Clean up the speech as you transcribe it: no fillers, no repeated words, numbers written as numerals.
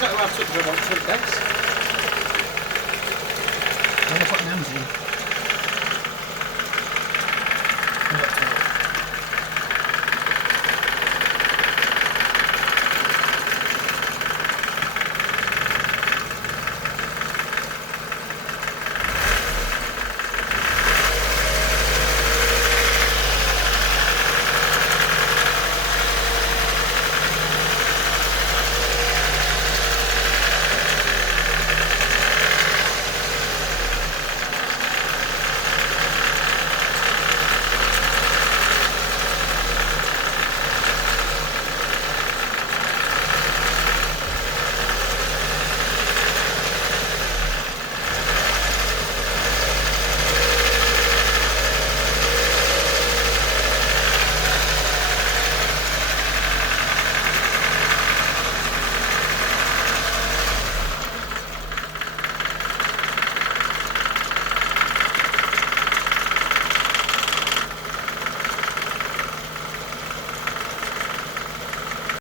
exactly what I've took the remote trip decks. Where the fuck name's he?